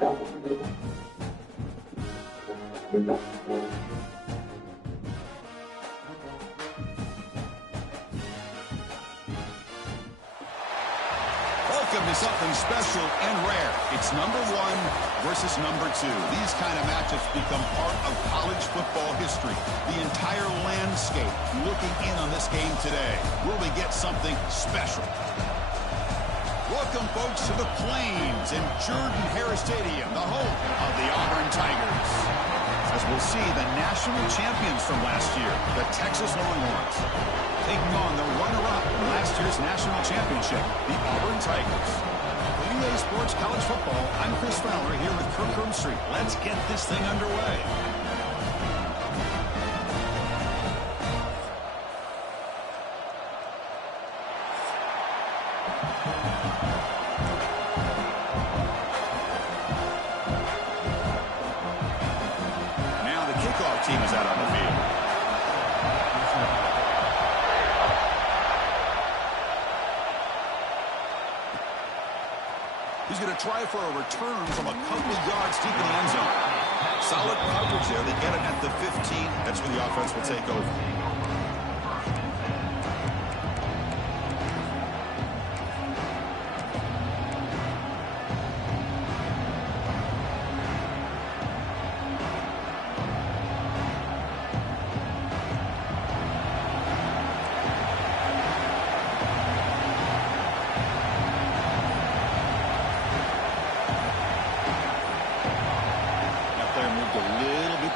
Welcome to something special and rare. It's number 1 versus number 2. These kind of matchups become part of college football history. The entire landscape looking in on this game today. Will we get something special? Welcome, folks, to the Plains in Jordan-Hare Stadium, the home of the Auburn Tigers. As we'll see, the national champions from last year, the Texas Longhorns, taking on the runner-up in last year's national championship, the Auburn Tigers. For EA Sports College Football, I'm Chris Fowler here with Kirk Street. Let's get this thing underway. Now the kickoff team is out on the field. He's going to try for a return from a couple yards deep in the end zone. Solid coverage there. They get it at the 15. That's where the offense will take over.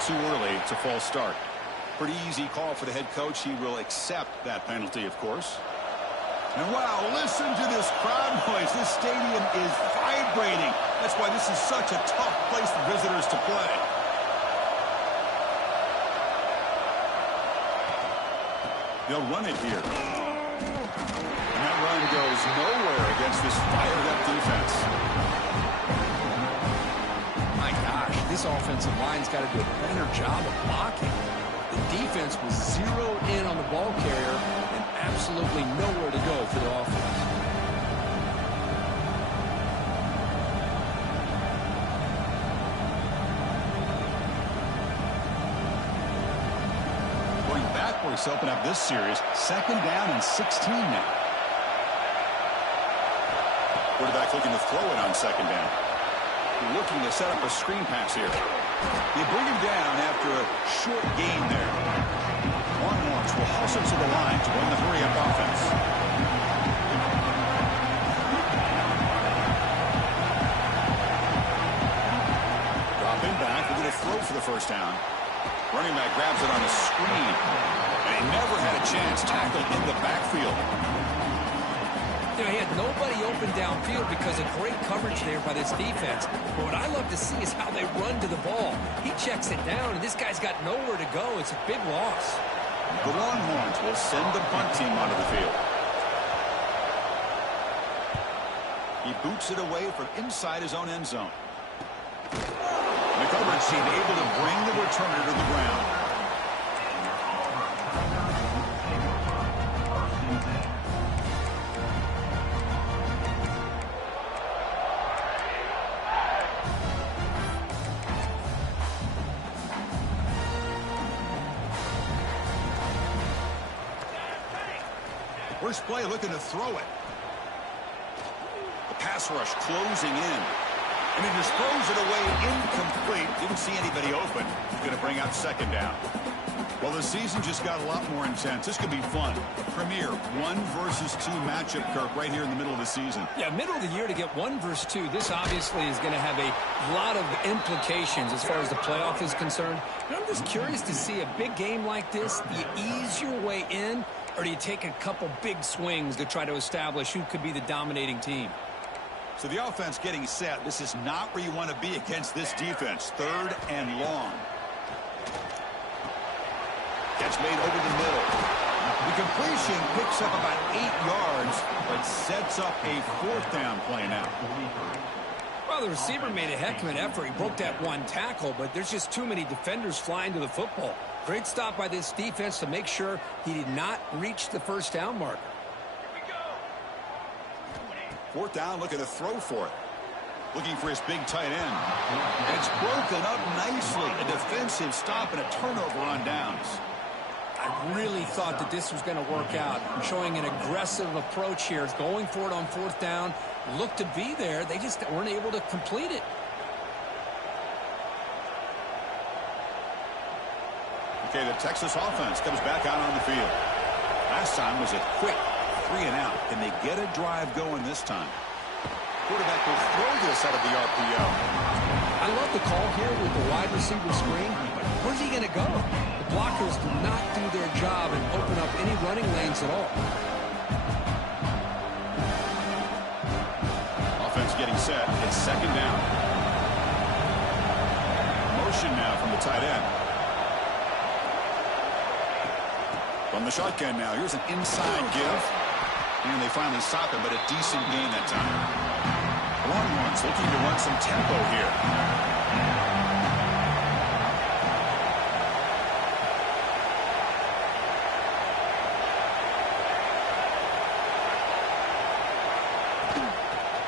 Too early. It's a false start. Pretty easy call for the head coach. He will accept that penalty, of course. And wow, listen to this crowd noise. This stadium is vibrating. That's why this is such a tough place for visitors to play. They'll run it here. And that run goes nowhere against this fired-up defense. This offensive line's got to do a better job of blocking. The defense was zeroed in on the ball carrier and absolutely nowhere to go for the offense. Going backwards to open up this series. 2nd down and 16 now. Quarterback looking to throw it on 2nd down. Looking to set up a screen pass here. They bring him down after a short gain there. Longhorns will hustle to the line to run the hurry-up offense. Dropping back, we're going to throw for the 1st down. Running back grabs it on a screen. And he never had a chance tackled in the backfield. You know, he had nobody open downfield because of great coverage there by this defense. But what I love to see is how they run to the ball. He checks it down, and this guy's got nowhere to go. It's a big loss. The Longhorns will send the punt team onto the field. He boots it away from inside his own end zone. And the coverage team able to bring the returner to the ground. First play looking to throw it. The pass rush closing in. And he just throws it away incomplete. Didn't see anybody open. Going to bring out 2nd down. Well, the season just got a lot more intense. This could be fun. Premier 1 versus 2 matchup, Kirk, right here in the middle of the season. Yeah, middle of the year to get 1 versus 2. This obviously is going to have a lot of implications as far as the playoff is concerned. And I'm just curious to see a big game like this. Do you ease your way in, or do you take a couple big swings to try to establish who could be the dominating team? So the offense getting set. This is not where you want to be against this defense. 3rd and long. Catch made over the middle. The completion picks up about 8 yards, but sets up a 4th down play now. Well, the receiver made a heck of an effort. He broke that 1 tackle, but there's just too many defenders flying to the football. Great stop by this defense to make sure he did not reach the 1st down marker. 4th down, looking to throw for it. Looking for his big tight end. It's broken up nicely. A defensive stop and a turnover on downs. I really thought that this was going to work out. Showing an aggressive approach here. It's going for it on fourth down. Looked to be there. They just weren't able to complete it. Okay, the Texas offense comes back out on the field. Last time was a quick 3 and out. Can they get a drive going this time? Quarterback will throw this out of the RPO. I love the call here with the wide receiver screen, but where's he going to go? The blockers do not do their job and open up any running lanes at all. Offense getting set. It's second down. Motion now from the tight end. From the shotgun now. Here's an inside give. And they finally stop him, but a decent gain that time. Longhorns looking to run some tempo here.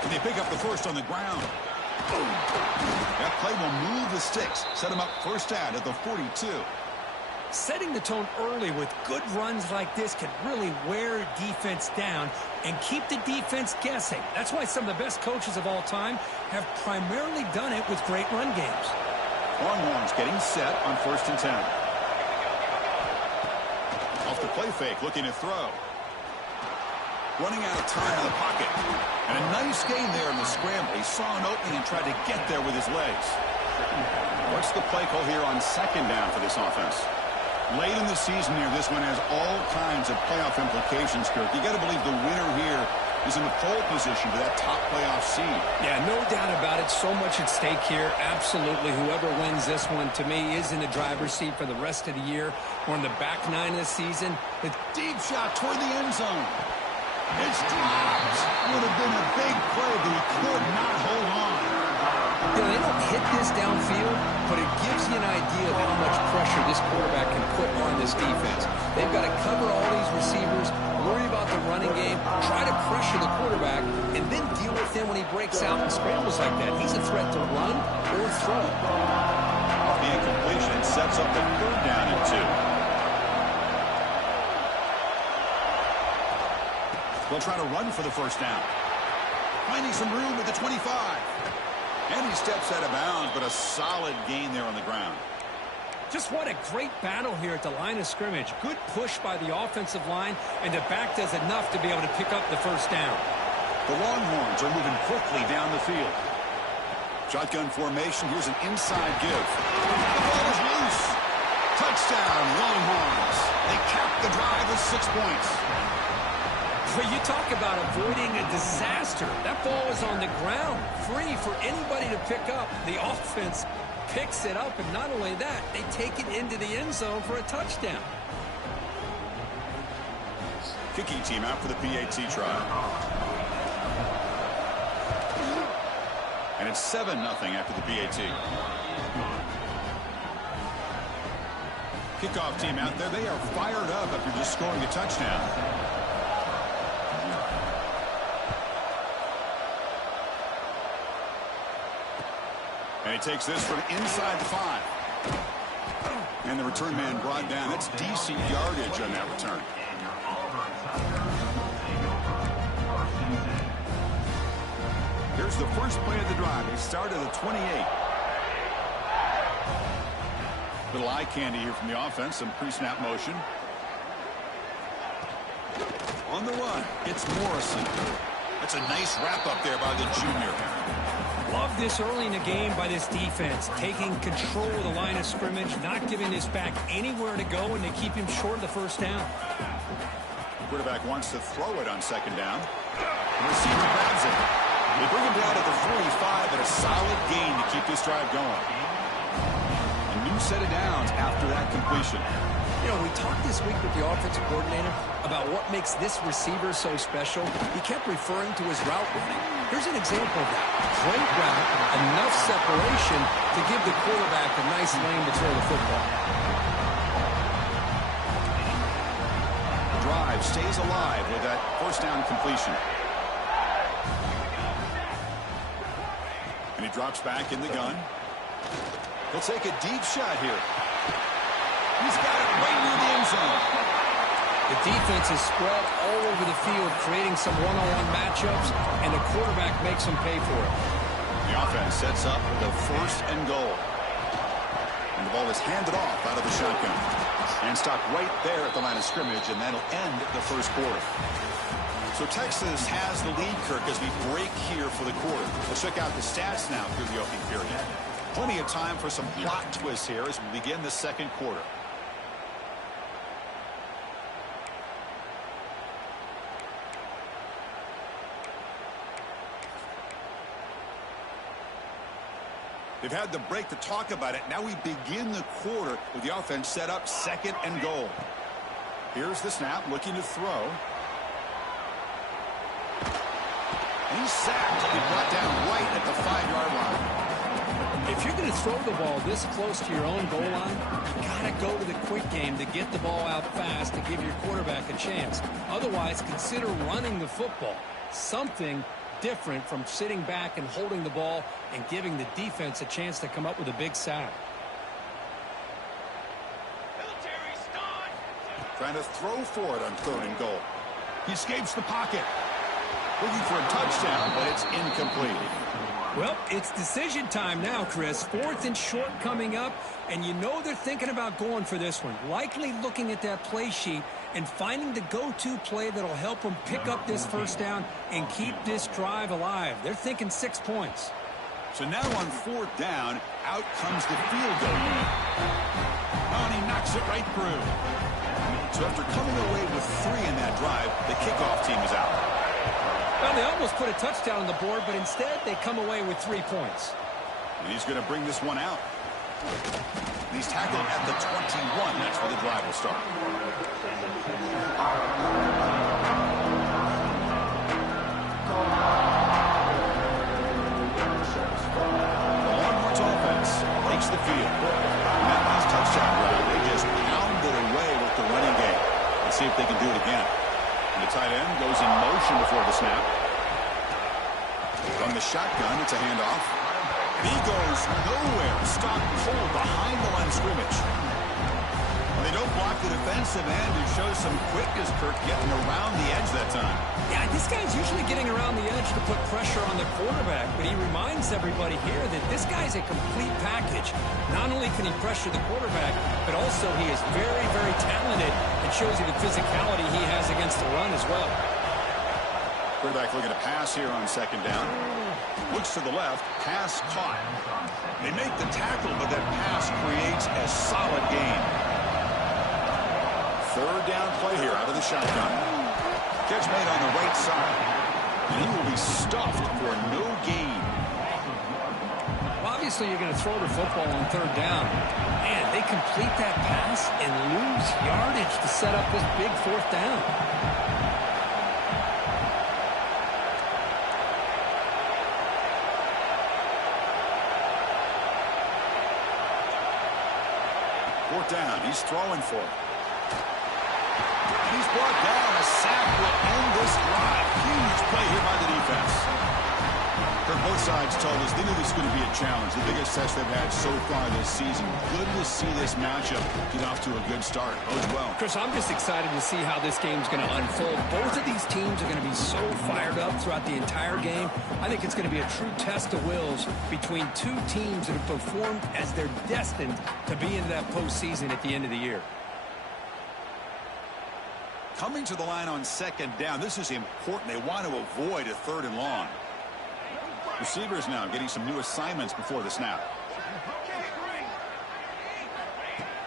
Can they pick up the first on the ground? That play will move the sticks. Set him up first down at the 42. Setting the tone early with good runs like this can really wear defense down and keep the defense guessing. That's why some of the best coaches of all time have primarily done it with great run games. Longhorns getting set on first and 10. Off the play fake, looking to throw. Running out of time in the pocket. And a nice gain there in the scramble. He saw an opening and tried to get there with his legs. What's the play call here on second down for this offense? Late in the season here, this one has all kinds of playoff implications, Kirk. You got to believe the winner here is in the pole position for that top playoff seed. Yeah, no doubt about it. So much at stake here. Absolutely. Whoever wins this one, to me, is in the driver's seat for the rest of the year. We're in the back nine of the season. The deep shot toward the end zone. It's dropped. Would have been a big play, but he could not hold on. You know, they don't hit this downfield, but it gives you an idea of how much pressure this quarterback can put on this defense. They've got to cover all these receivers, worry about the running game, try to pressure the quarterback, and then deal with him when he breaks out and scrambles like that. He's a threat to run or throw. Off the incompletion, it sets up the third down and 2. They'll try to run for the first down. Finding some room at the 25. And he steps out of bounds, but a solid gain there on the ground. Just what a great battle here at the line of scrimmage. Good push by the offensive line, and the back does enough to be able to pick up the first down. The Longhorns are moving quickly down the field. Shotgun formation. Here's an inside give. The ball is loose. Touchdown, Longhorns. They cap the drive with 6 points. But you talk about avoiding a disaster. That ball is on the ground, free for anybody to pick up. The offense picks it up, and not only that, they take it into the end zone for a touchdown. Kicking team out for the PAT try. And it's 7-0 after the PAT. Kickoff team out there. They are fired up after just scoring a touchdown. And he takes this from inside the 5. And the return man brought down. That's decent yardage on that return. Here's the first play of the drive. They start at the 28. Little eye candy here from the offense. Some pre-snap motion. On the run, it's Morrison. That's a nice wrap up there by the junior. Love this early in the game by this defense, taking control of the line of scrimmage, not giving this back anywhere to go, and they keep him short of the first down. Quarterback wants to throw it on second down. The receiver grabs it. They bring him down to the 45, but a solid gain to keep this drive going. A new set of downs after that completion. You know, we talked this week with the offensive coordinator about what makes this receiver so special. He kept referring to his route running. Here's an example of that. Great route, enough separation to give the quarterback a nice lane to throw the football. The drive stays alive with that first down completion. drops back in the gun. He'll take a deep shot here. He's got it right near the end zone. The defense is spread all over the field, creating some one-on-one matchups, and the quarterback makes them pay for it. The offense sets up the 1st and goal. And the ball is handed off out of the shotgun. And stopped right there at the line of scrimmage, and that'll end the 1st quarter. So Texas has the lead, Kirk, as we break here for the quarter. Let's check out the stats now through the opening period. Plenty of time for some plot twists here as we begin the 2nd quarter. They've had the break to talk about it. Now we begin the quarter with the offense set up 2nd and goal. Here's the snap, looking to throw. And he's sacked and brought down right at the 5-yard line. If you're going to throw the ball this close to your own goal line, you got to go to the quick game to get the ball out fast to give your quarterback a chance. Otherwise, consider running the football. Something different from sitting back and holding the ball and giving the defense a chance to come up with a big sack. Trying to throw for it on 3rd and goal. He escapes the pocket. Looking for a touchdown, but it's incomplete. Well, it's decision time now, Chris. 4th and short coming up, and you know they're thinking about going for this one. Likely looking at that play sheet and finding the go-to play that'll help them pick up this 1st down and keep this drive alive. They're thinking 6 points. So now on 4th down, out comes the field goal unit. Oh, and he knocks it right through. So after coming away with 3 in that drive, the kickoff team is out. Well, they almost put a touchdown on the board, but instead they come away with 3 points. And he's going to bring this one out. And he's tackled at the 21. That's where the drive will start. The Longhorns offense takes the field. And that last touchdown drive, they just pounded away with the running game. Let's see if they can do it again. And the tight end goes in motion before the snap. From the shotgun, it's a handoff. He goes nowhere. Stopped cold behind the line of scrimmage. And they don't block the defensive end, who shows some quickness, Kirk, getting around the edge that time. Yeah, this guy's usually getting around the edge to put pressure on the quarterback, but he reminds everybody here that this guy's a complete package. Not only can he pressure the quarterback, but also he is very, very talented and shows you the physicality he has against the run as well. Quarterback looking to pass here on 2nd down. Looks to the left, pass caught. They make the tackle, but that pass creates a solid gain. 3rd down play here out of the shotgun. Catch made on the right side. And he will be stuffed for no gain. Well, obviously you're going to throw the football on 3rd down. And they complete that pass and lose yardage to set up this big 4th down. Down. He's throwing for it. And he's brought down. A sack will end this drive. Huge play here by the defense. Both sides told us they knew this was going to be a challenge. The biggest test they've had so far this season. Good to see this matchup get off to a good start. Bodes well. Chris, I'm just excited to see how this game's going to unfold. Both of these teams are going to be so fired up throughout the entire game. I think it's going to be a true test of wills between 2 teams that have performed as they're destined to be in that postseason at the end of the year. Coming to the line on 2nd down. This is important. They want to avoid a 3rd and long. Receivers now getting some new assignments before the snap.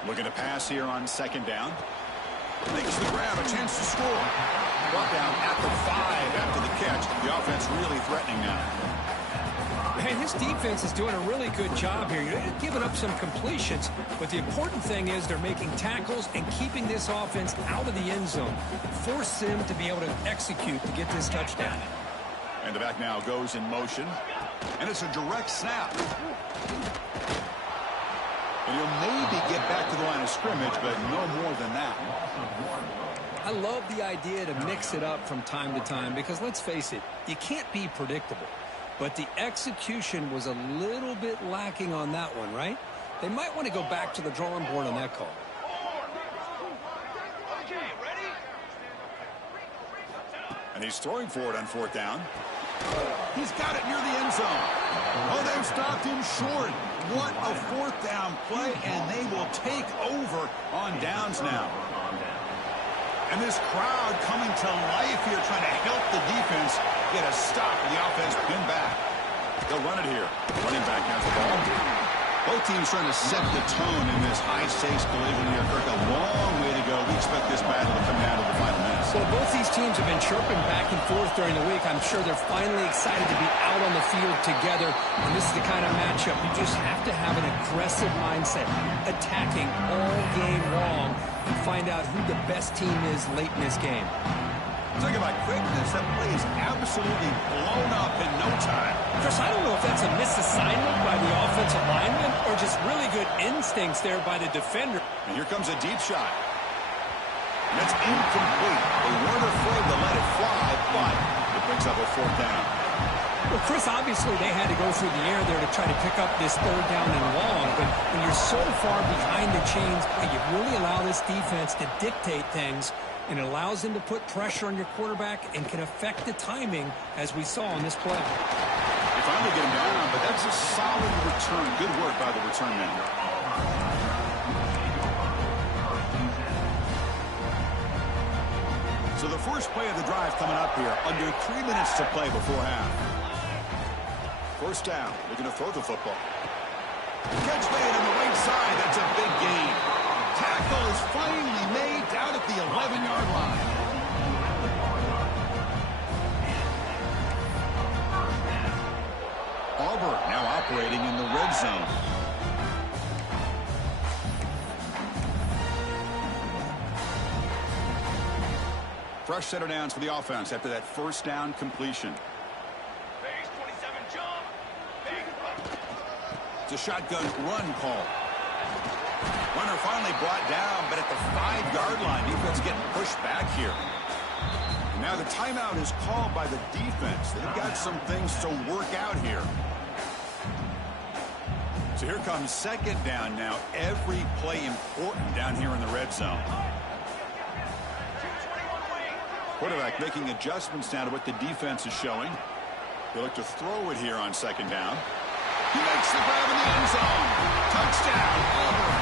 Looking to pass here on 2nd down. Makes the grab, a chance to score. Brought down at the 5 after the catch. The offense really threatening now. Hey, this defense is doing a really good job here. You're giving up some completions, but the important thing is they're making tackles and keeping this offense out of the end zone. Force them to be able to execute to get this touchdown. And the back now goes in motion. And it's a direct snap. And he'll maybe get back to the line of scrimmage, but no more than that. I love the idea to mix it up from time to time because, let's face it, you can't be predictable. but the execution was a little bit lacking on that one, right? They might want to go back to the drawing board on that call. And he's throwing for it on 4th down. He's got it near the end zone. Oh, they've stopped him short. What a 4th down play, and they will take over on downs now. And this crowd coming to life here, trying to help the defense get a stop. The offense pinned back. They'll run it here. Running back has the ball. Both teams trying to set the tone in this high-stakes collision here. Kirk, a long way to go. We expect this battle to come down to the final minutes. Well, both these teams have been chirping back and forth during the week. I'm sure they're finally excited to be out on the field together. And this is the kind of matchup you just have to have an aggressive mindset, attacking all game long, and find out who the best team is late in this game. Talk about quickness. That play is absolutely blown up in no time. Chris, I don't know if that's a misassignment by the offensive lineman or just really good instincts there by the defender. And here comes a deep shot. And that's incomplete. They weren't afraid to let it fly, but it brings up a 4th down. Well, Chris, obviously they had to go through the air there to try to pick up this 3rd down and long, but when you're so far behind the chains, you really allow this defense to dictate things, and it allows them to put pressure on your quarterback and can affect the timing, as we saw on this play. They finally get him down, but that's a solid return. Good work by the return man. So the first play of the drive coming up here, under 3 minutes to play before half. 1st down, they're going to throw the football. Catch made on the right side, that's a big gain. Tackle is finally made down at the 11-yard line. Auburn now operating in the red zone. Fresh set of downs for the offense after that 1st down completion. It's a shotgun run call. Runner finally brought down, but at the 5-yard line, defense getting pushed back here. And now the timeout is called by the defense. They've got some things to work out here. So here comes 2nd down now. Every play important down here in the red zone. Quarterback making adjustments now to what the defense is showing. They look to throw it here on 2nd down. He makes the grab in the end zone. Touchdown, Auburn.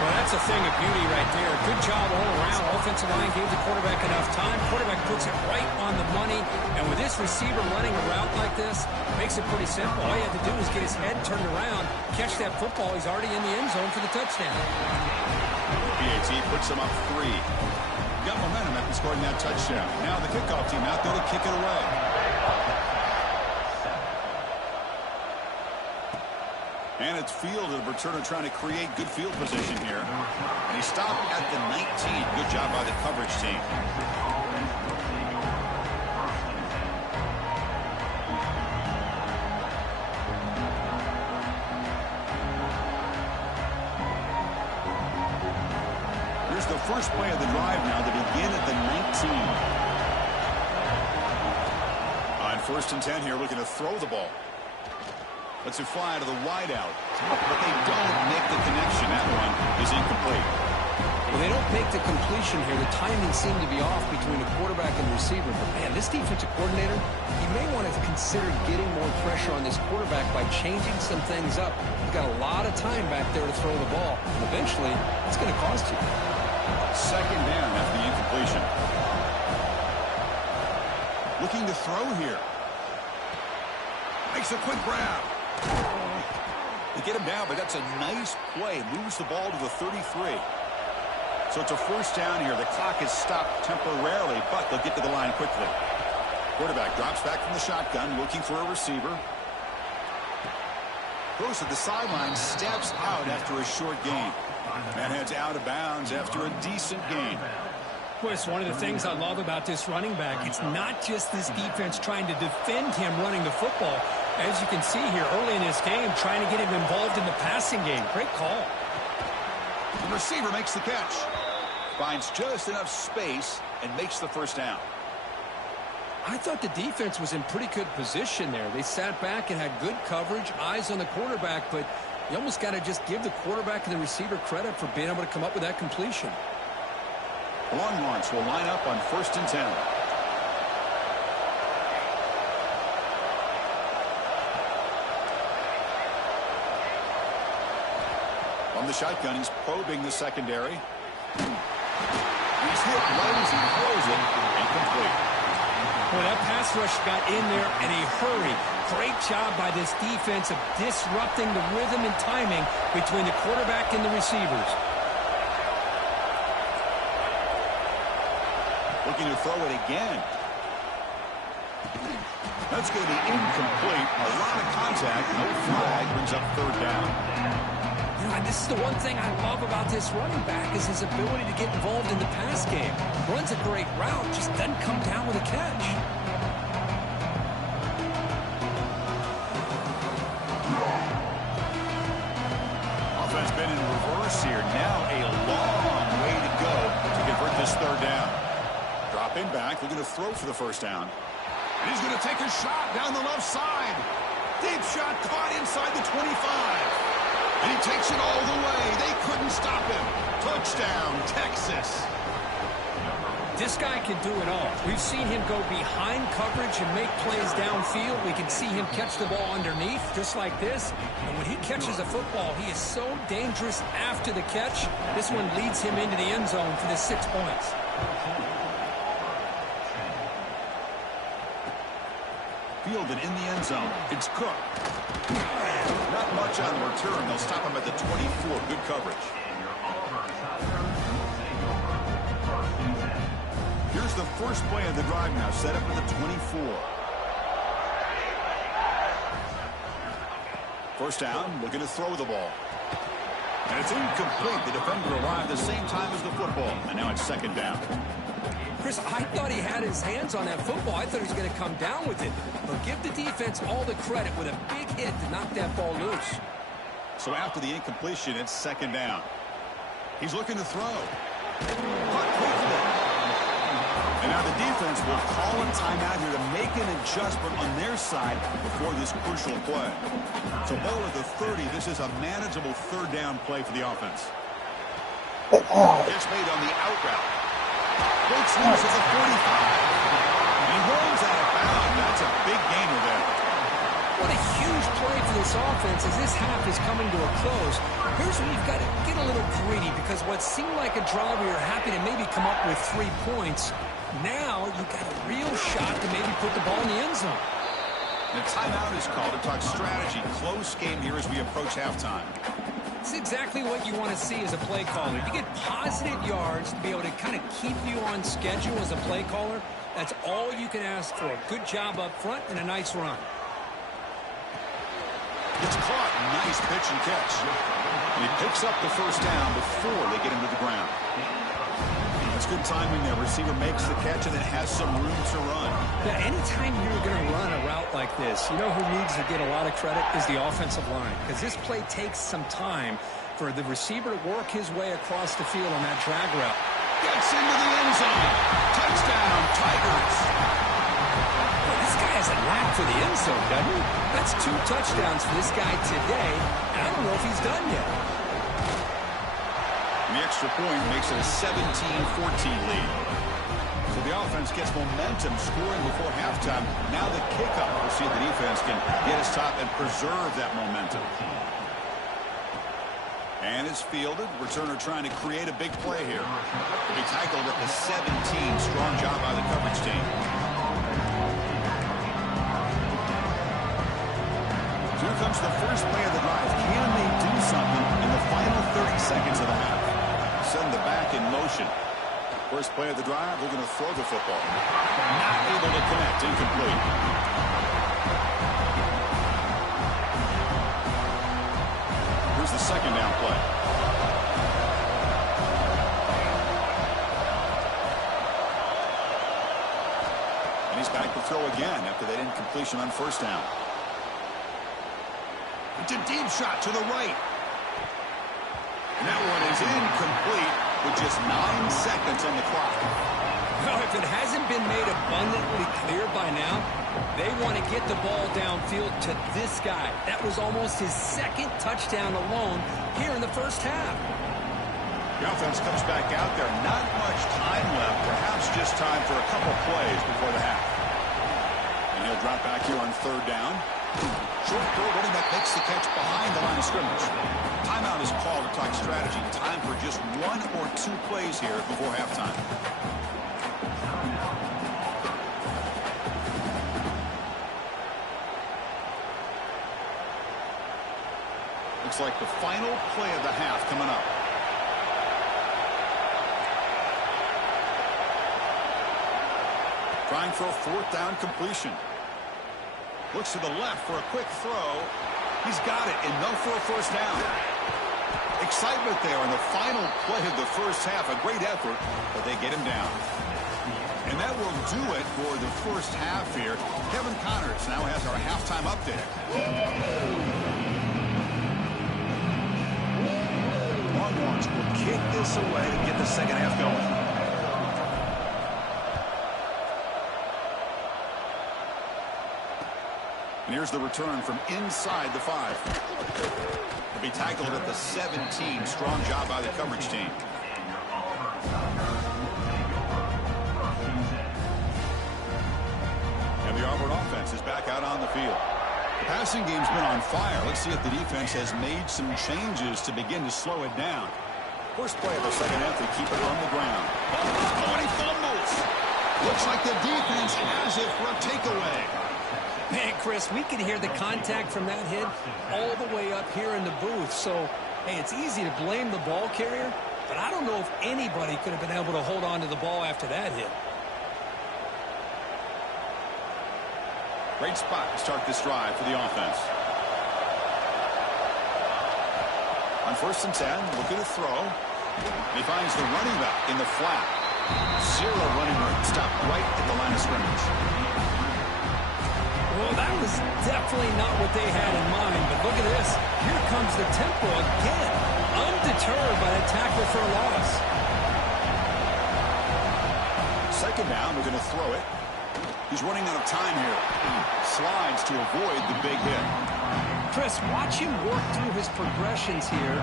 Well, that's a thing of beauty right there. Good job all around. Offensive line gave the quarterback enough time. Quarterback puts it right on the money. And with this receiver running a route like this, makes it pretty simple. All you have to do is get his head turned around, catch that football. He's already in the end zone for the touchdown. PAT puts him up 3. Got momentum after scoring that touchdown. Now the kickoff team out there to kick it away. And it's fielded. Returner trying to create good field position here. And he stopped at the 19. Good job by the coverage team. Here's the first play of the drive now to begin at the 19. On 1st and 10 here, looking to throw the ball. Lets it fly to the wideout. But they don't make the connection. That one is incomplete. Well, they don't make the completion here. The timing seemed to be off between the quarterback and the receiver. But, man, this defensive coordinator, he may want to consider getting more pressure on this quarterback by changing some things up. He's got a lot of time back there to throw the ball. And eventually, it's going to cost you. 2nd down after the incompletion. Looking to throw here. Makes a quick grab. They get him down, but that's a nice play. Moves the ball to the 33. So it's a 1st down here. The clock is stopped temporarily, but they'll get to the line quickly. Quarterback drops back from the shotgun, looking for a receiver. Goes to the sideline, steps out after a short gain. And heads out of bounds after a decent gain. Well, it's one of the things I love about this running back. It's not just this defense trying to defend him running the football. As you can see here early in this game, trying to get him involved in the passing game. Great call. The receiver makes the catch. Finds just enough space and makes the 1st down. I thought the defense was in pretty good position there. They sat back and had good coverage, eyes on the quarterback, but you almost got to just give the quarterback and the receiver credit for being able to come up with that completion. The Longhorns will line up on 1st and 10. From the shotgun, he's probing the secondary. He's hit low as he throws it. Incomplete. Boy, that pass rush got in there in a hurry. Great job by this defense of disrupting the rhythm and timing between the quarterback and the receivers. Looking to throw it again. That's going to be incomplete. A lot of contact. No flag. Brings up 3rd down. You know, this is the one thing I love about this running back is his ability to get involved in the pass game. Runs a great route, just doesn't come down with a catch. Offense been in reverse here. Now a long way to go to convert this 3rd down. Dropping back, looking to throw for the 1st down. And he's going to take a shot down the left side. Deep shot caught inside the 25. And he takes it all the way. They couldn't stop him. Touchdown, Texas. This guy can do it all. We've seen him go behind coverage and make plays downfield. We can see him catch the ball underneath, just like this. And when he catches a football, he is so dangerous after the catch. This one leads him into the end zone for the 6 points. Fielded in the end zone. It's Cook. Not much on the return. They'll stop him at the 24. Good coverage. Here's the first play of the drive now. Set up at the 24. 1st down. Looking to throw the ball. And it's incomplete. The defender arrived the same time as the football. And now it's 2nd down. Chris, I thought he had his hands on that football. I thought he was going to come down with it. But give the defense all the credit with a big hit to knock that ball loose. So after the incompletion, it's 2nd down. He's looking to throw. Caught quickly. And now the defense will call a timeout here to make an adjustment on their side before this crucial play. So ball at the 30. This is a manageable 3rd down play for the offense. Catch made on the out route. Breaks loose at the 45. And he rolls out of bounds. That's a big gainer there. What a huge play for this offense as this half is coming to a close. Here's where you've got to get a little greedy because what seemed like a drive where you're happy to maybe come up with 3 points, now you've got a real shot to maybe put the ball in the end zone. The timeout is called to talk strategy. Close game here as we approach halftime. It's exactly what you want to see as a play caller. You get positive yards to be able to kind of keep you on schedule as a play caller. That's all you can ask for. Good job up front and a nice run. It's caught. Nice pitch and catch. And he picks up the 1st down before they get him to the ground. That's good timing there. Receiver makes the catch and then has some room to run. Yeah, anytime you're going to run a route like this, you know who needs to get a lot of credit is the offensive line. Because this play takes some time for the receiver to work his way across the field on that drag route. Gets into the end zone. Touchdown, Tigers. Well, this guy has a knack for the end zone, doesn't he? That's 2 touchdowns for this guy today. And I don't know if he's done yet. The extra point makes it a 17-14 lead. So the offense gets momentum scoring before halftime. Now the kickoff. We'll see if the defense can get his top and preserve that momentum. And it's fielded. Returner trying to create a big play here. He tackled at the 17. Strong job by the coverage team. So here comes the first play of the drive. Can they do something in the final 30 seconds of the half? Send the back in motion. First play of the drive, they're going to throw the football. Not able to connect, incomplete. Here's the 2nd down play. And he's back to throw again after that incompletion on 1st down. It's a deep shot to the right. And that one is incomplete with just 9 seconds on the clock. Well, if it hasn't been made abundantly clear by now, they want to get the ball downfield to this guy. That was almost his second touchdown alone here in the first half. The offense comes back out there. Not much time left. Perhaps just time for a couple plays before the half. And he'll drop back here on third down. Short throw, running back makes the catch behind the line of scrimmage. Timeout is called to talk strategy. Time for just 1 or 2 plays here before halftime. Looks like the final play of the half coming up. Trying for a 4th down completion. Looks to the left for a quick throw. He's got it, and no for a first down. Excitement there on the final play of the first half. A great effort, but they get him down. And that will do it for the first half here. Kevin Connors now has our halftime update. Longhorns will kick this away to get the second half going. And here's the return from inside the 5. He'll be tackled at the 17. Strong job by the coverage team. And the Auburn offense is back out on the field. The passing game's been on fire. Let's see if the defense has made some changes to begin to slow it down. First play of the second half, they keep it on the ground. Oh, and he fumbles. Looks like the defense has it for a takeaway. Man, Chris, we could hear the contact from that hit all the way up here in the booth. So, hey, it's easy to blame the ball carrier, but I don't know if anybody could have been able to hold on to the ball after that hit. Great spot to start this drive for the offense. On 1st and 10, looking to throw. He finds the running back in the flat. 0 running room. Stopped right at the line of scrimmage. Well, that was definitely not what they had in mind, but look at this. Here comes the tempo again. Undeterred by the tackle for a loss. Second down, we're going to throw it. He's running out of time here. Slides to avoid the big hit. Chris, watch him work through his progressions here.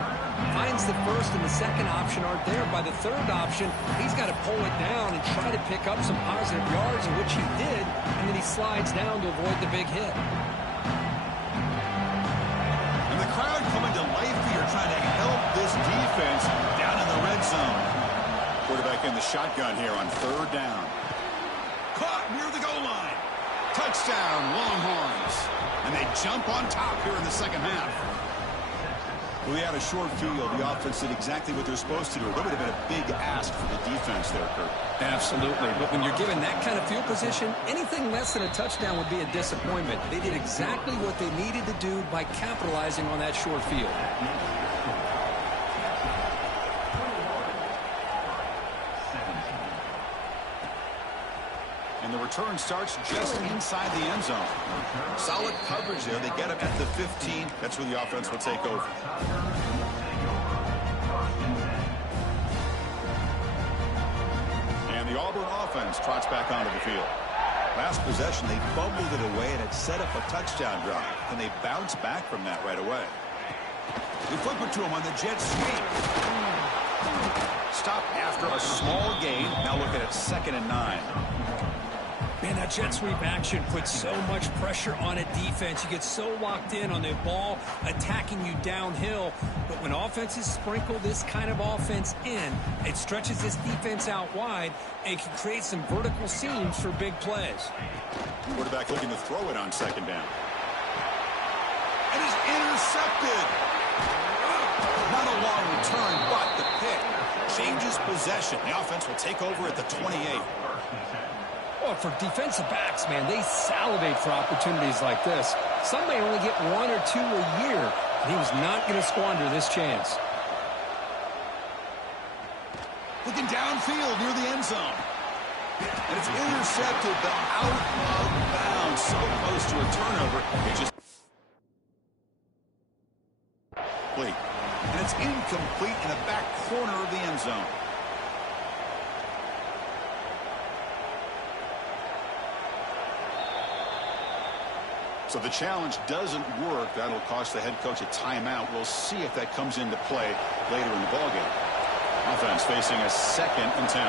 Finds the first and the second option aren't there. By the third option, he's got to pull it down and try to pick up some positive yards, in which he did, and then he slides down to avoid the big hit. And the crowd coming to life here, trying to help this defense down in the red zone. Quarterback in the shotgun here on third down. Caught near the goal line. Touchdown, Longhorns. And they jump on top here in the second half. Well, they had a short field. The offense did exactly what they're supposed to do. That would have been a big ask for the defense there, Kurt. Absolutely. But when you're given that kind of field position, anything less than a touchdown would be a disappointment. They did exactly what they needed to do by capitalizing on that short field. And the return starts just inside the end zone. Solid coverage there. They get him at the 15. That's where the offense will take over. And the Auburn offense trots back onto the field. Last possession, they fumbled it away, and it set up a touchdown drive. And they bounce back from that right away. They flip it to him on the jet sweep. Stop after a small gain. Now look at it, 2nd and 9. Man, that jet sweep action puts so much pressure on a defense. You get so locked in on the ball attacking you downhill. But when offenses sprinkle this kind of offense in, it stretches this defense out wide and can create some vertical seams for big plays. Quarterback looking to throw it on 2nd down. And is intercepted. Not a long return, but the pick changes possession. The offense will take over at the 28. Well, for defensive backs, man, they salivate for opportunities like this. Some may only get 1 or 2 a year, and he was not going to squander this chance. Looking downfield near the end zone. And it's intercepted, but out of bounds. So close to a turnover. It just... And it's incomplete in the back corner of the end zone. So the challenge doesn't work. That'll cost the head coach a timeout. We'll see if that comes into play later in the ballgame. Offense facing a 2nd and 10.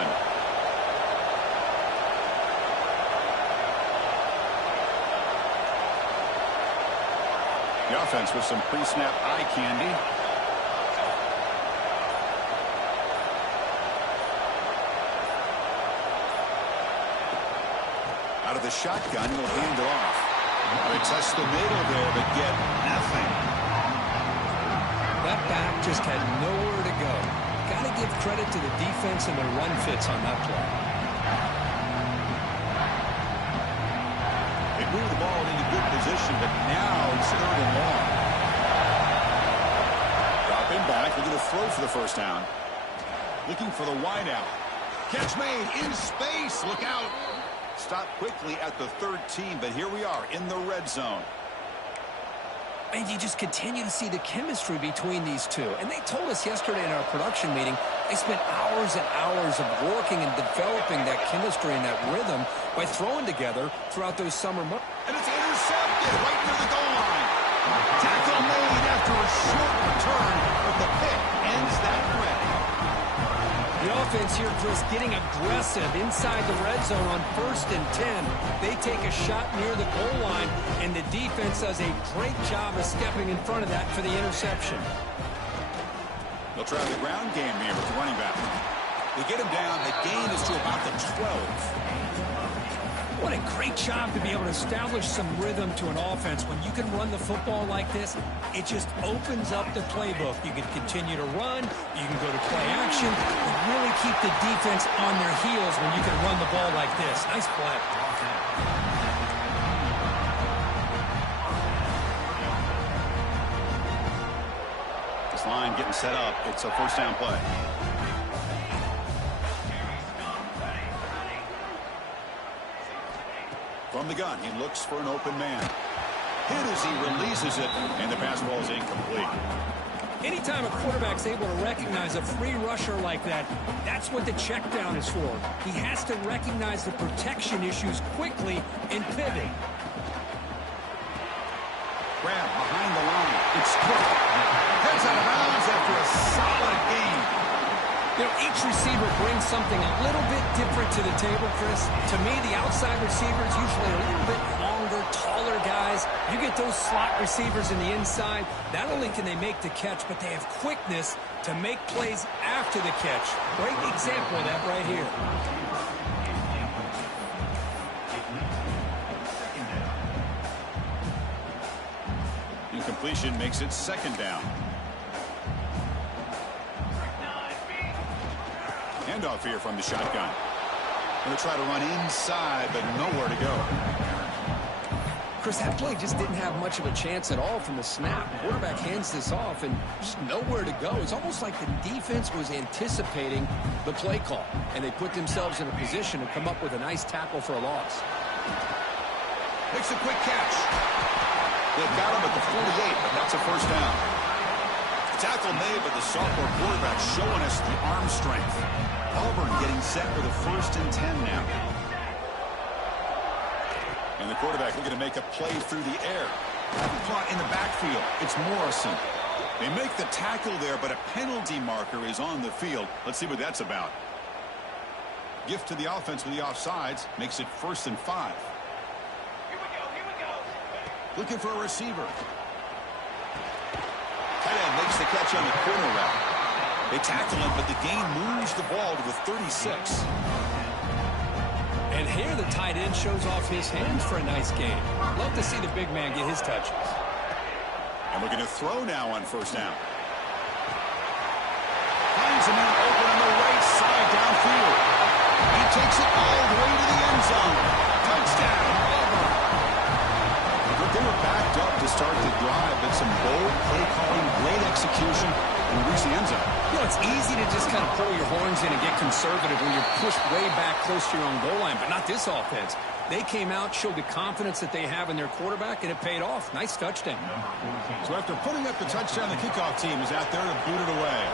The offense with some pre-snap eye candy. Out of the shotgun, he'll hand it off. They test the middle there, but get nothing. That back just had nowhere to go. Got to give credit to the defense and their run fits on that play. They move the ball into good position, but now it's 3rd and long. Dropping back, they're going to throw for the first down. Looking for the wideout. Catch made in space. Look out. Stop quickly at the 13, but here we are in the red zone. And you just continue to see the chemistry between these two. And they told us yesterday in our production meeting, they spent hours and hours of working and developing that chemistry and that rhythm by throwing together throughout those summer months. And it's intercepted right near the goal line. Tackle made after a short return, but the pick ends that threat. The offense here, Chris, getting aggressive inside the red zone on 1st and 10. They take a shot near the goal line, and the defense does a great job of stepping in front of that for the interception. They'll try the ground game here with the running back. They get him down. The gain is to about the 12. What a great job to be able to establish some rhythm to an offense. When you can run the football like this, it just opens up the playbook. You can continue to run, you can go to play action, and really keep the defense on their heels when you can run the ball like this. Nice play. This line getting set up. It's a first down play. From the gun, he looks for an open man. Hit as he releases it, and the pass ball is incomplete. Anytime a quarterback's able to recognize a free rusher like that, that's what the check down is for. He has to recognize the protection issues quickly and pivot. Grab behind the line. It's Cook. Heads out of bounds after a solid game. You know, each receiver brings something a little bit different to the table, Chris. To me, the outside receivers usually are a little bit longer, taller guys. You get those slot receivers in the inside, not only can they make the catch, but they have quickness to make plays after the catch. Great example of that right here. Incompletion makes it 2nd down. Handoff here from the shotgun. Going to try to run inside, but nowhere to go. Chris, that play just didn't have much of a chance at all from the snap. Quarterback hands this off and just nowhere to go. It's almost like the defense was anticipating the play call, and they put themselves in a position to come up with a nice tackle for a loss. Makes a quick catch. They've got him at the 48, but that's a first down. Tackle made, but the sophomore quarterback showing us the arm strength. Auburn getting set for the 1st and 10 now. And the quarterback looking to make a play through the air. Caught in the backfield. It's Morrison. They make the tackle there, but a penalty marker is on the field. Let's see what that's about. Gift to the offense with the offsides. Makes it 1st and 5. Here we go. Looking for a receiver. Tight end makes the catch on the corner route. They tackle him, but the gain moves the ball to the 36. And here the tight end shows off his hands for a nice game. Love to see the big man get his touches. And we're going to throw now on 1st down. Finds a man open on the right side downfield. He takes it all the way to the end zone. Touchdown, Auburn. They were backed up to start the drive, but some bold play calling, great execution, and reach the end zone. You know, it's easy to just kind of pull your horns in and get conservative when you're pushed way back close to your own goal line, but not this offense. They came out, showed the confidence that they have in their quarterback, and it paid off. Nice touchdown. So after putting up the touchdown, the kickoff team is out there to boot it away.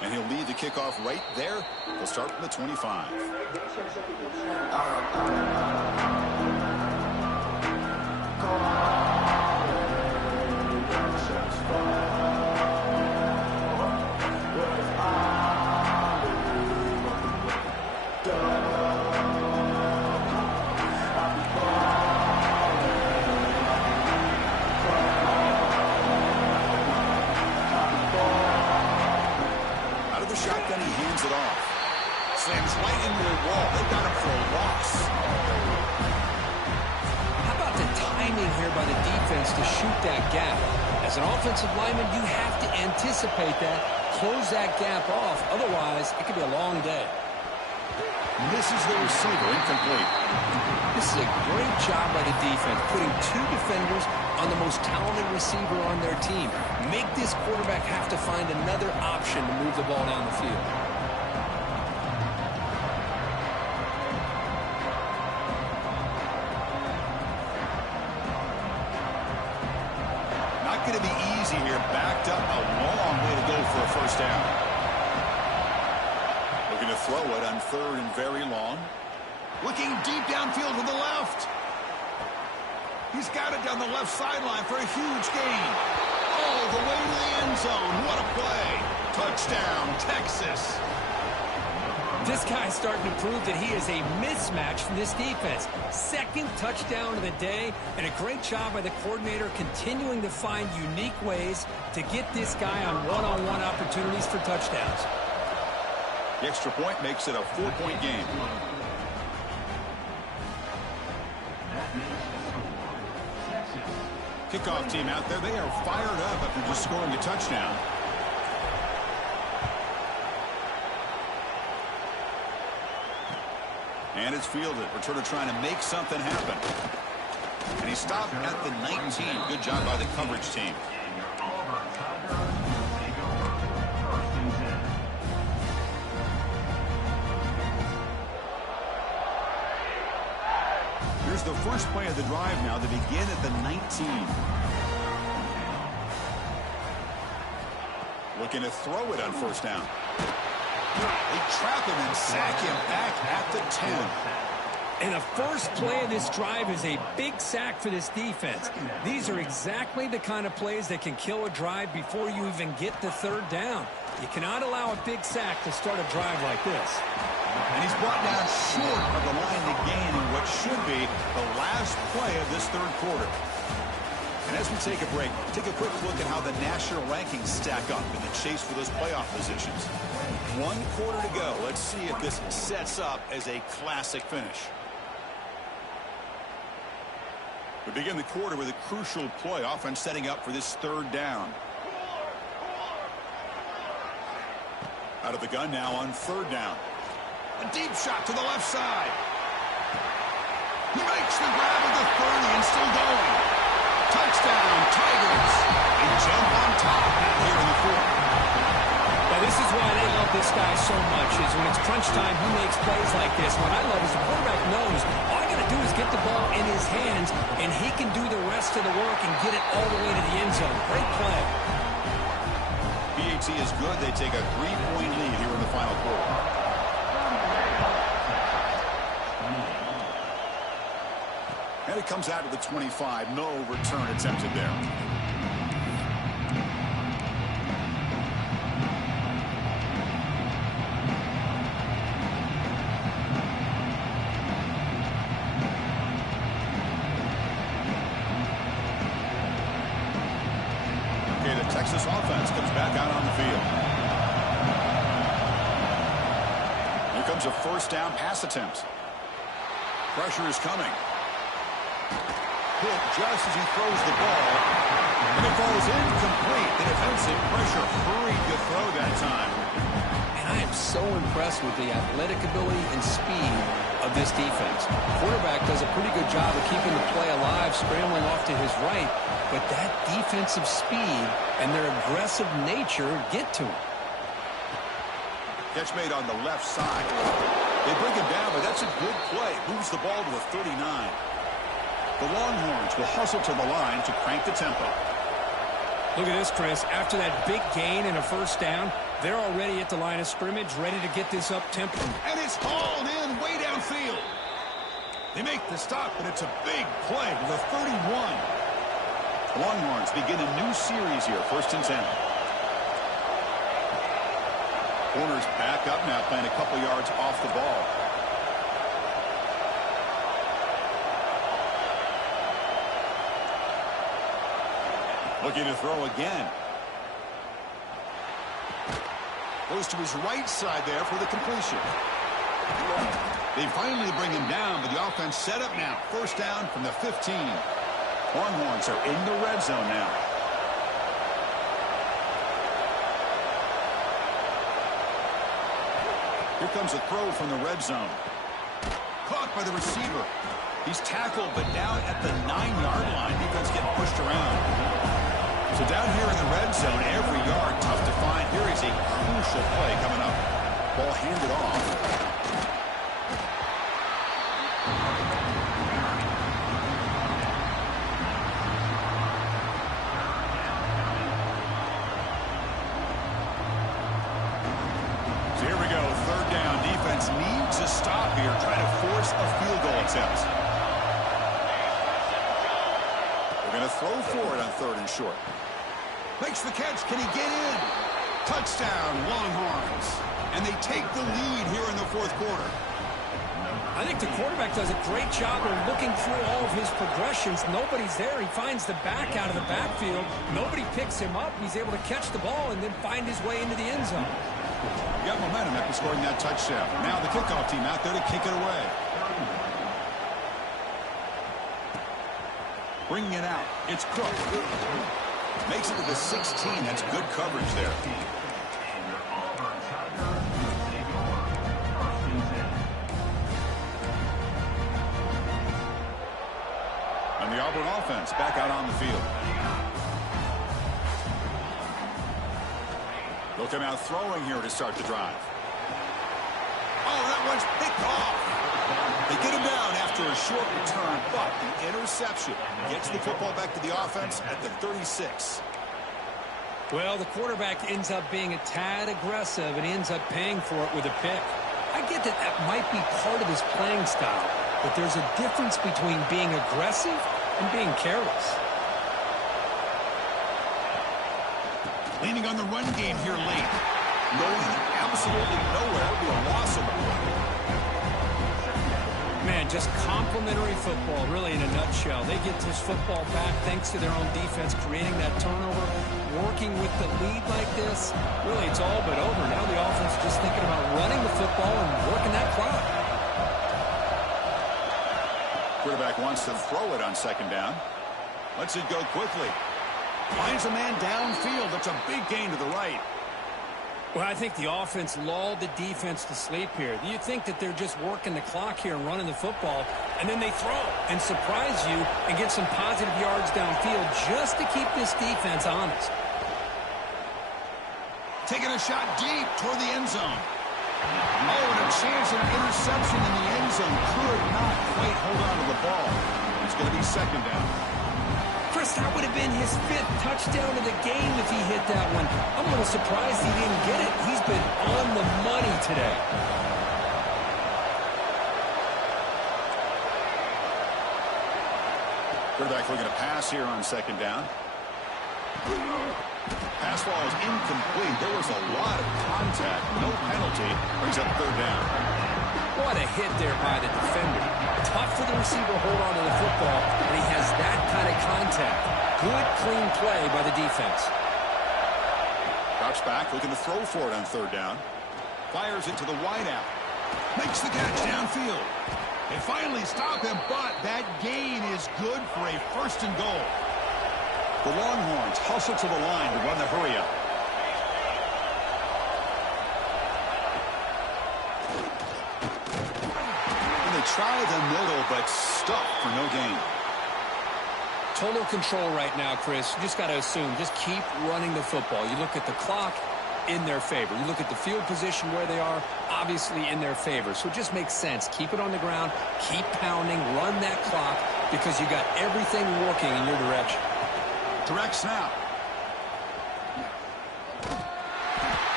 And he'll lead the kickoff right there. He'll start from the 25. Shotgun, he hands it off. Slams right into the wall. They got him for a loss. How about the timing here by the defense to shoot that gap? As an offensive lineman, you have to anticipate that, close that gap off. Otherwise, it could be a long day. Misses the receiver, incomplete. This is a great job by the defense, putting two defenders on the most talented receiver on their team. Make this quarterback have to find another option to move the ball down the field. Not going to be easy here. Backed up, a long way to go for a first down. Looking to throw it on third and very long. Looking deep downfield to the left. He's got it down the left sideline for a huge gain. Oh, the way to the end zone. What a play. Touchdown, Texas. This guy's starting to prove that he is a mismatch for this defense. Second touchdown of the day, and a great job by the coordinator continuing to find unique ways to get this guy on one-on-one opportunities for touchdowns. The extra point makes it a 4-point game. Kickoff team out there, they are fired up after just scoring a touchdown. And it's fielded. Returner trying to make something happen. And he stopped at the 19. Good job by the coverage team. Here's the first play of the drive now. They begin at the 19. Looking to throw it on first down. They trap him and sack him back at the 10. And the first play of this drive is a big sack for this defense. These are exactly the kind of plays that can kill a drive before you even get the third down. You cannot allow a big sack to start a drive like this. And he's brought down short of the line to gain in what should be the last play of this third quarter. And as we take a break, take a quick look at how the national rankings stack up in the chase for those playoff positions. 1 quarter to go. Let's see if this sets up as a classic finish. We begin the quarter with a crucial play. Offense setting up for this third down. Out of the gun now on third down. A deep shot to the left side. He makes the grab at the 30 and still going. Touchdown, Tigers. They jump on top now here in the fourth. Now, this is why they love this guy so much, is when it's crunch time, he makes plays like this. What I love is the quarterback knows all I got to do is get the ball in his hands, and he can do the rest of the work and get it all the way to the end zone. Great play. PAT is good. They take a 3-point lead here in the final quarter. And it comes out to the 25. No return attempted there. Okay, the Texas offense comes back out on the field. Here comes a first down pass attempt. Pressure is coming. Hit just as he throws the ball. And it falls incomplete. The defensive pressure hurried to throw that time. And I am so impressed with the athletic ability and speed of this defense. Quarterback does a pretty good job of keeping the play alive, scrambling off to his right. But that defensive speed and their aggressive nature get to him. Catch made on the left side. They bring him down, but that's a good play. Moves the ball to the 39. The Longhorns will hustle to the line to crank the tempo. Look at this, Chris. After that big gain and a first down, they're already at the line of scrimmage, ready to get this up-tempo. And it's hauled in way downfield. They make the stop, but it's a big play to the 31. Longhorns begin a new series here, 1st and 10. Corners back up now, playing a couple yards off the ball. Looking to throw again. Goes to his right side there for the completion. They finally bring him down, but the offense set up now. 1st down from the 15. Longhorns are in the red zone now. Here comes a throw from the red zone. Caught by the receiver. He's tackled, but down at the 9-yard line. Defense getting pushed around. So down here in the red zone, every yard tough to find. Here is a crucial play coming up. Ball handed off. So here we go, 3rd down. Defense needs a stop here, trying to force a field goal attempt. They're going to throw for it on 3rd and short. Makes the catch. Can he get in? Touchdown, Longhorns. And they take the lead here in the 4th quarter. I think the quarterback does a great job of looking through all of his progressions. Nobody's there. He finds the back out of the backfield. Nobody picks him up. He's able to catch the ball and then find his way into the end zone. You got momentum after scoring that touchdown. Now the kickoff team out there to kick it away. Bringing it out. It's Cook. Makes it to the 16. That's good coverage there. And the Auburn offense back out on the field. They'll come out throwing here to start the drive. Oh, that one's picked off. They get him down after a short return, but the interception gets the football back to the offense at the 36. Well, the quarterback ends up being a tad aggressive, and he ends up paying for it with a pick. I get that that might be part of his playing style, but there's a difference between being aggressive and being careless. Leaning on the run game here late. Going absolutely nowhere. It'll be a loss of a play. Man, just complimentary football, really, in a nutshell. They get this football back thanks to their own defense, creating that turnover, working with the lead like this. Really, it's all but over. Now the offense is just thinking about running the football and working that clock. Quarterback wants to throw it on 2nd down. Lets it go quickly. Finds a man downfield. That's a big gain to the right. Well, I think the offense lulled the defense to sleep here. You think that they're just working the clock here and running the football, and then they throw and surprise you and get some positive yards downfield just to keep this defense honest. Taking a shot deep toward the end zone. Oh, and a chance at an interception in the end zone. Could not quite hold on to the ball. It's going to be 2nd down. Chris, that would have been his 5th touchdown of the game if he hit that one. I'm a little surprised he didn't get it. He's been on the money today. Quarterback looking to pass here on 2nd down. Pass ball is incomplete. There was a lot of contact. No penalty. Brings up 3rd down. What a hit there by the defender. Tough for the receiver to hold on to the football, and he has that kind of contact. Good, clean play by the defense. Drops back, looking to throw for it on 3rd down. Fires it to the wideout. Makes the catch downfield. They finally stop him, but that gain is good for a 1st and goal. The Longhorns hustle to the line to run the hurry-up. Try the middle, but stuffed for no gain. Total control right now, Chris. You just got to assume, just keep running the football. You look at the clock, in their favor. You look at the field position where they are, obviously in their favor. So it just makes sense. Keep it on the ground, keep pounding, run that clock, because you got everything working in your direction. Direct snap.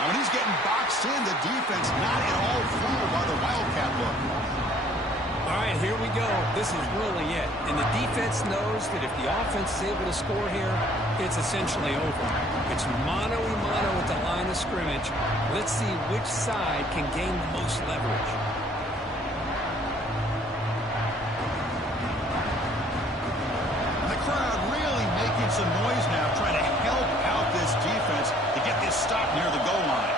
Now, when he's getting boxed in, the defense not at all fooled by the Wildcat look. All right, here we go. This is really it. And the defense knows that if the offense is able to score here, it's essentially over. It's mano-a-mano at the line of scrimmage. Let's see which side can gain the most leverage. The crowd really making some noise now, trying to help out this defense to get this stop near the goal line.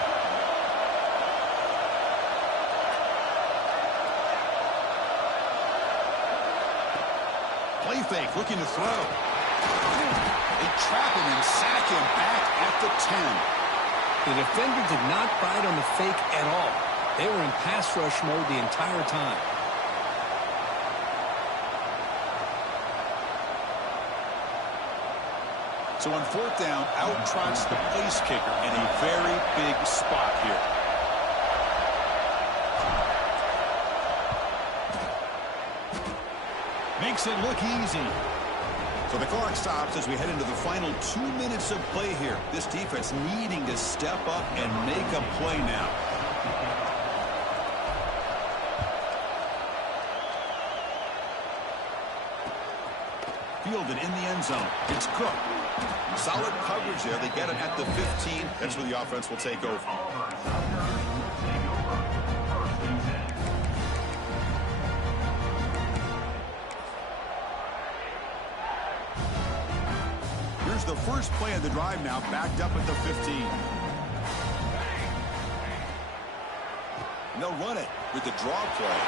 Play fake, looking to throw. They trap him and sack him back at the 10. The defender did not bite on the fake at all. They were in pass rush mode the entire time. So on fourth down, out trots the place kicker in a very big spot here. Makes it look easy. So the clock stops as we head into the final 2 minutes of play here. This defense needing to step up and make a play now. Fielded in the end zone. It's Cook. Solid coverage there. They get him at the 15. That's where the offense will take over. Here's the first play of the drive now, backed up at the 15. And they'll run it with the draw play.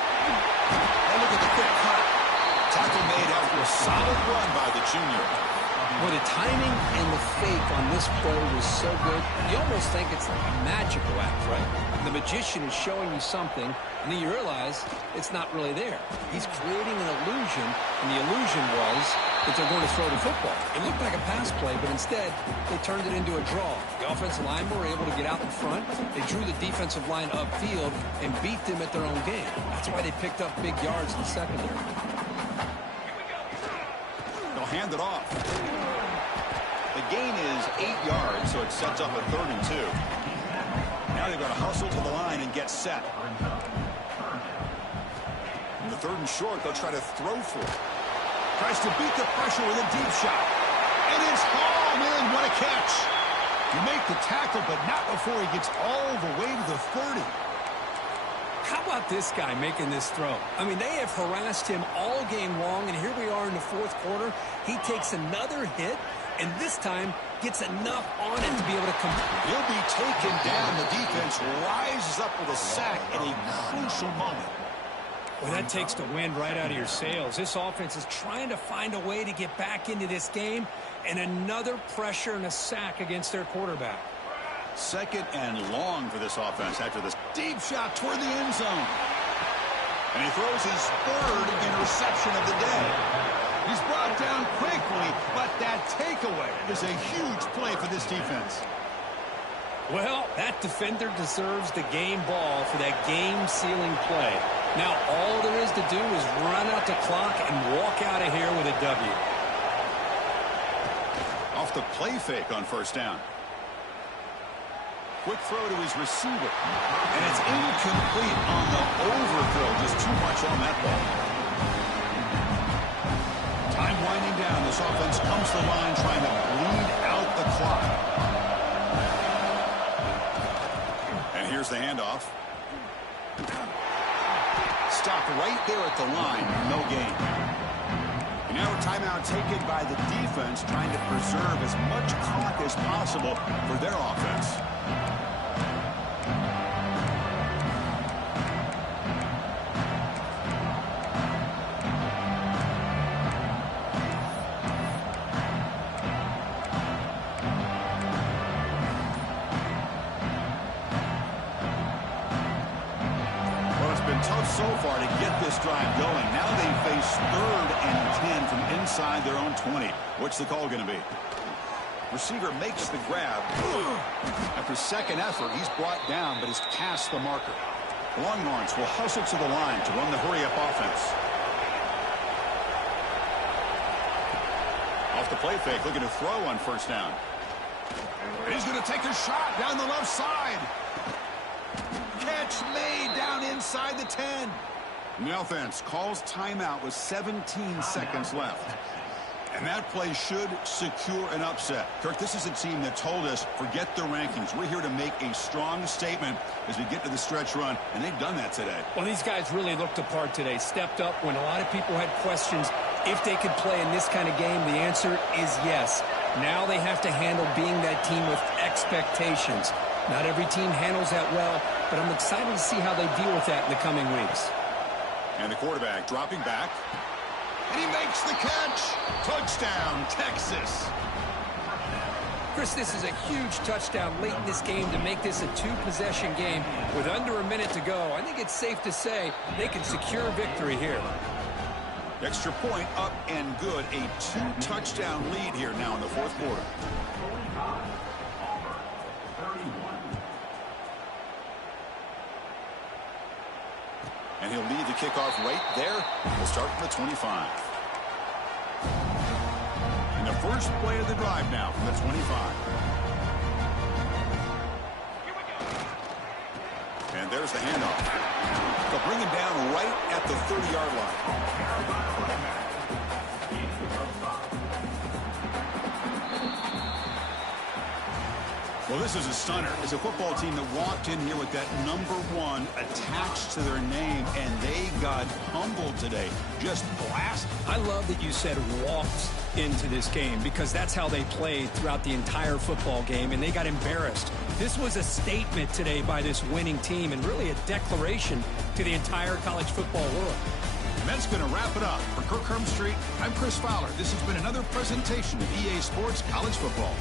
And look at the quick cut. Tackle made after a solid run by the junior. Well, the timing and the fake on this play was so good, you almost think it's like a magical act, right? The magician is showing you something, and then you realize it's not really there. He's creating an illusion, and the illusion was that they're going to throw the football. It looked like a pass play, but instead, they turned it into a draw. The offensive linemen were able to get out in front. They drew the defensive line upfield and beat them at their own game. That's why they picked up big yards in the secondary. They'll hand it off. The gain is 8 yards, so it sets up a 3rd and 2. Now they've got to hustle to the line and get set. In the 3rd and short, they'll try to throw for it. Tries to beat the pressure with a deep shot. And it's hauled in. What a catch. You make the tackle, but not before he gets all the way to the 30. How about this guy making this throw? I mean, they have harassed him all game long, and here we are in the 4th quarter. He takes another hit, and this time gets enough on it to be able to complete. He'll be taken down. The defense rises up with a sack at a crucial moment. Well, that takes the wind right out of your sails. This offense is trying to find a way to get back into this game, and another pressure and a sack against their quarterback. 2nd and long for this offense after this deep shot toward the end zone. And he throws his 3rd interception of the day. He's brought down quickly, but that takeaway is a huge play for this defense. Well, that defender deserves the game ball for that game-sealing play. Now all there is to do is run out the clock and walk out of here with a W. Off the play fake on 1st down. Quick throw to his receiver. And it's incomplete on the overthrow. Just too much on that ball. Time winding down. This offense comes to the line trying to bleed out the clock. And here's the handoff. Stopped right there at the line. No gain. And now a timeout taken by the defense trying to preserve as much clock as possible for their offense. Tough so far to get this drive going. Now they face 3rd and 10 from inside their own 20. What's the call going to be? Receiver makes the grab. After 2nd effort, he's brought down, but is past the marker. Longhorns will hustle to the line to run the hurry-up offense. Off the play fake, looking to throw on 1st down. He's going to take a shot down the left side. Catch made down inside the 10. The offense calls timeout with 17 seconds left. And that play should secure an upset. Kirk, this is a team that told us, forget the rankings. We're here to make a strong statement as we get to the stretch run, and they've done that today. Well, these guys really looked apart today, stepped up when a lot of people had questions if they could play in this kind of game. The answer is yes. Now they have to handle being that team with expectations. Not every team handles that well, but I'm excited to see how they deal with that in the coming weeks. And the quarterback dropping back. And he makes the catch. Touchdown, Texas. Chris, this is a huge touchdown late in this game to make this a two-possession game with under a minute to go. I think it's safe to say they can secure victory here. Extra point up and good. A two-touchdown lead here now in the fourth quarter. And he'll lead the kickoff right there. We'll start from the 25. And the first play of the drive now from the 25. And there's the handoff. They'll bring him down right at the 30-yard line. Well, this is a stunner. It's a football team that walked in here with that number 1 attached to their name, and they got humbled today. Just blast. I love that you said walked into this game because that's how they played throughout the entire football game, and they got embarrassed. This was a statement today by this winning team and really a declaration to the entire college football world. And that's going to wrap it up. For Kirk Hermstreet, I'm Chris Fowler. This has been another presentation of EA Sports College Football.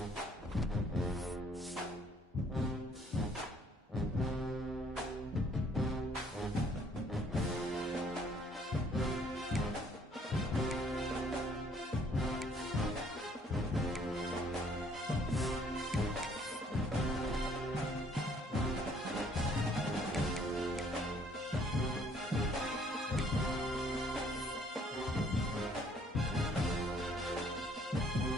go.